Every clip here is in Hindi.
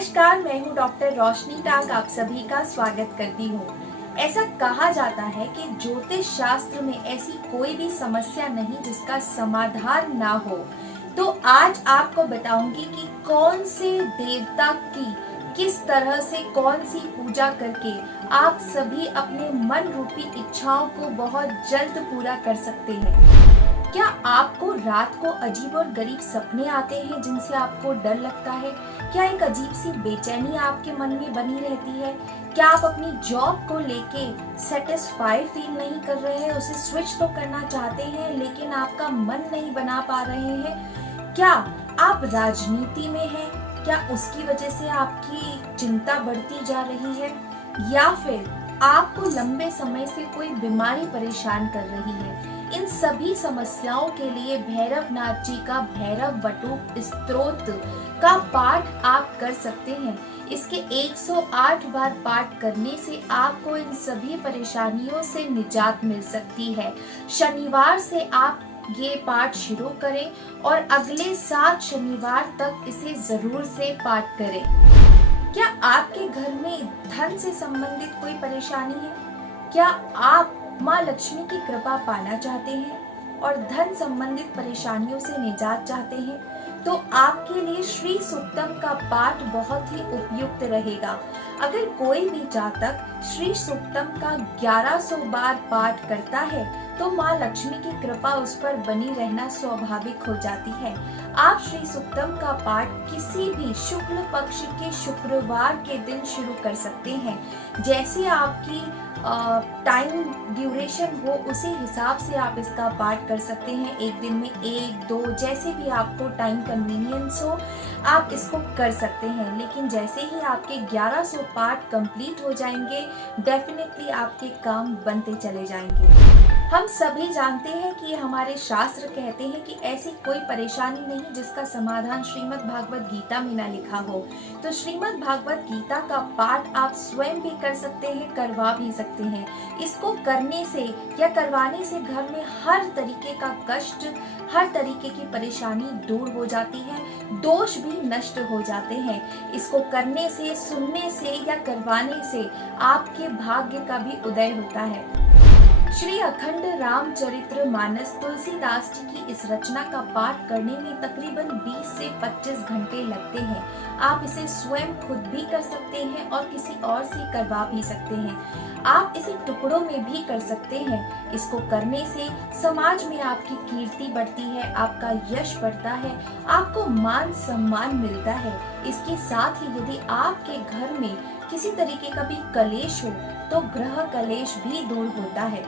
नमस्कार, मैं हूँ डॉक्टर रोशनी टांग, आप सभी का स्वागत करती हूँ। ऐसा कहा जाता है कि ज्योतिष शास्त्र में ऐसी कोई भी समस्या नहीं जिसका समाधान ना हो। तो आज आपको बताऊंगी कि कौन से देवता की किस तरह से कौन सी पूजा करके आप सभी अपने मन रूपी इच्छाओं को बहुत जल्द पूरा कर सकते हैं। क्या आपको रात को अजीब और गरीब सपने आते हैं जिनसे आपको डर लगता है? क्या एक अजीब सी बेचैनी आपके मन में बनी रहती है? क्या आप अपनी जॉब को लेके सेटिस्फाई फील नहीं कर रहे हैं? उसे स्विच तो करना चाहते हैं लेकिन आपका मन नहीं बना पा रहे हैं? क्या आप राजनीति में हैं? क्या उसकी वजह से आपकी चिंता बढ़ती जा रही है? या फिर आपको लंबे समय से कोई बीमारी परेशान कर रही है? इन सभी समस्याओं के लिए भैरवनाथ जी का भैरव वटुक स्तोत्र का पाठ आप कर सकते हैं। इसके 108 बार पाठ करने से आपको इन सभी परेशानियों से निजात मिल सकती है। शनिवार से आप ये पाठ शुरू करें और अगले 7 शनिवार तक इसे जरूर से पाठ करें। क्या आपके घर में धन से संबंधित कोई परेशानी है? क्या आप माँ लक्ष्मी की कृपा पाना चाहते हैं और धन संबंधित परेशानियों से निजात चाहते हैं? तो आपके लिए श्री सूक्तम का पाठ बहुत ही उपयुक्त रहेगा। अगर कोई भी जातक श्री सूक्तम का 1100 बार पाठ करता है तो माँ लक्ष्मी की कृपा उस पर बनी रहना स्वाभाविक हो जाती है। आप श्री सूक्तम का पाठ किसी भी शुक्ल पक्ष के शुक्रवार के दिन शुरू कर सकते हैं। जैसे आपकी टाइम ड्यूरेशन हो उसी हिसाब से आप इसका पाठ कर सकते हैं। एक दिन में 1-2 जैसे भी आपको टाइम कन्वीनियंस हो आप इसको कर सकते हैं। लेकिन जैसे ही आपके 1100 पाठ कंप्लीट हो जाएंगे डेफिनेटली आपके काम बनते चले जाएंगे। हम सभी जानते हैं कि हमारे शास्त्र कहते हैं कि ऐसी कोई परेशानी नहीं जिसका समाधान श्रीमद् भागवत गीता में ना लिखा हो। तो श्रीमद् भागवत गीता का पाठ आप स्वयं भी कर सकते हैं, करवा भी सकते हैं। इसको करने से या करवाने से घर में हर तरीके का कष्ट, हर तरीके की परेशानी दूर हो जाती है, दोष भी नष्ट हो जाते हैं। इसको करने से, सुनने से या करवाने से आपके भाग्य का भी उदय होता है। श्री अखंड रामचरित्र मानस तुलसीदास जी की इस रचना का पाठ करने में तकरीबन 20 से 25 घंटे लगते हैं। आप इसे स्वयं खुद भी कर सकते हैं और किसी और से करवा भी सकते हैं। आप इसे टुकड़ों में भी कर सकते हैं। इसको करने से समाज में आपकी कीर्ति बढ़ती है, आपका यश बढ़ता है, आपको मान सम्मान मिलता है। इसके साथ ही यदि आपके घर में किसी तरीके का भी कलेश हो तो ग्रह कलेश भी दूर होता है।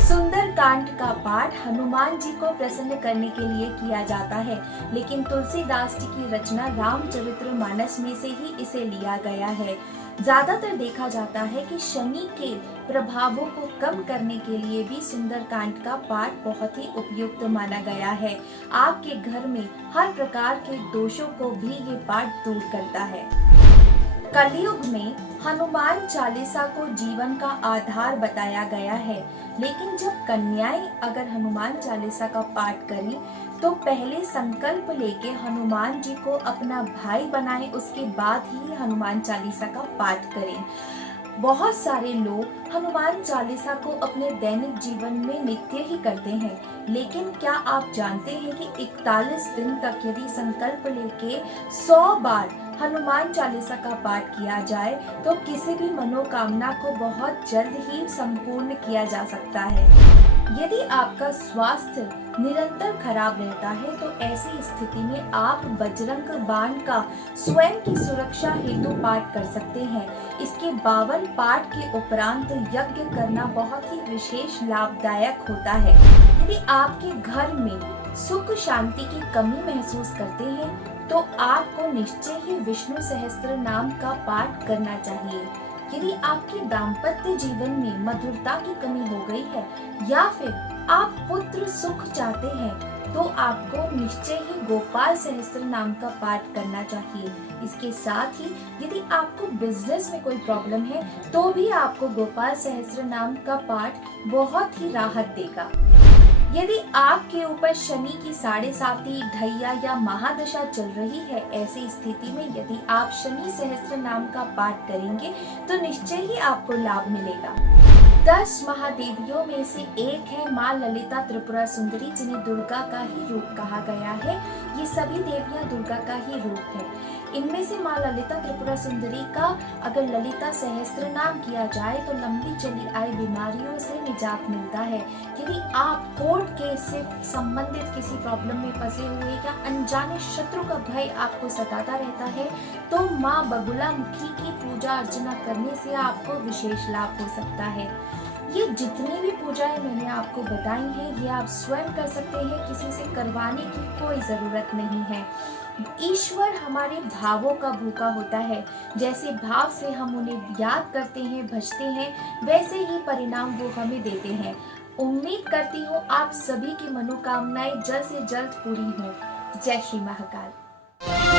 सुंदर कांड का पाठ हनुमान जी को प्रसन्न करने के लिए किया जाता है, लेकिन तुलसीदास जी की रचना रामचरित्र मानस में से ही इसे लिया गया है। ज्यादातर देखा जाता है कि शनि के प्रभावों को कम करने के लिए भी सुंदर कांड का पाठ बहुत ही उपयुक्त माना गया है। आपके घर में हर प्रकार के दोषों को भी ये पाठ दूर करता है। कलयुग में हनुमान चालीसा को जीवन का आधार बताया गया है, लेकिन जब कन्याएं अगर हनुमान चालीसा का पाठ करें तो पहले संकल्प लेके हनुमान जी को अपना भाई बनाएं, उसके बाद ही हनुमान चालीसा का पाठ करें। बहुत सारे लोग हनुमान चालीसा को अपने दैनिक जीवन में नित्य ही करते हैं, लेकिन क्या आप जानते हैं कि 41 दिन तक यदि संकल्प लेके 100 बार हनुमान चालीसा का पाठ किया जाए तो किसी भी मनोकामना को बहुत जल्द ही संपूर्ण किया जा सकता है। यदि आपका स्वास्थ्य निरंतर खराब रहता है तो ऐसी स्थिति में आप बजरंग बाण का स्वयं की सुरक्षा हेतु पाठ कर सकते हैं। इसके 52 पाठ के उपरांत यज्ञ करना बहुत ही विशेष लाभदायक होता है। यदि आपके घर में सुख शांति की कमी महसूस करते हैं तो आपको निश्चय ही विष्णु सहस्त्र नाम का पाठ करना चाहिए। यदि आपके दाम्पत्य जीवन में मधुरता की कमी हो गई है या फिर आप पुत्र सुख चाहते हैं तो आपको निश्चय ही गोपाल सहस्त्र नाम का पाठ करना चाहिए। इसके साथ ही यदि आपको बिजनेस में कोई प्रॉब्लम है तो भी आपको गोपाल सहस्त्र नाम का पाठ बहुत ही राहत देगा। यदि आपके ऊपर शनि की 7.5 ढैया या महादशा चल रही है, ऐसी स्थिति में यदि आप शनि सहस्त्र नाम का पाठ करेंगे तो निश्चय ही आपको लाभ मिलेगा। 10 महादेवियों में से एक है माँ ललिता त्रिपुरा सुंदरी, जिन्हें दुर्गा का ही रूप कहा गया है। ये सभी देवियां दुर्गा का ही रूप है। इनमें से माँ ललिता त्रिपुरा सुंदरी का अगर ललिता सहस्त्र नाम किया जाए तो लंबी चली आई बीमारियों से निजात मिलता है। यदि आप कोर्ट केस से संबंधित किसी प्रॉब्लम में फंसे हुए या अनजाने शत्रु का भय आपको सताता रहता है तो माँ बगुला मुखी की पूजा अर्चना करने से आपको विशेष लाभ हो सकता है। ये जितनी भी पूजाएं मैंने आपको बताई हैं ये आप स्वयं कर सकते हैं, किसी से करवाने की कोई ज़रूरत नहीं है। ईश्वर हमारे भावों का भूखा होता है, जैसे भाव से हम उन्हें याद करते हैं, भजते हैं, वैसे ही परिणाम वो हमें देते हैं। उम्मीद करती हूँ आप सभी की मनोकामनाएं जल्द से जल्द पूरी हों। जय श्री महाकाल।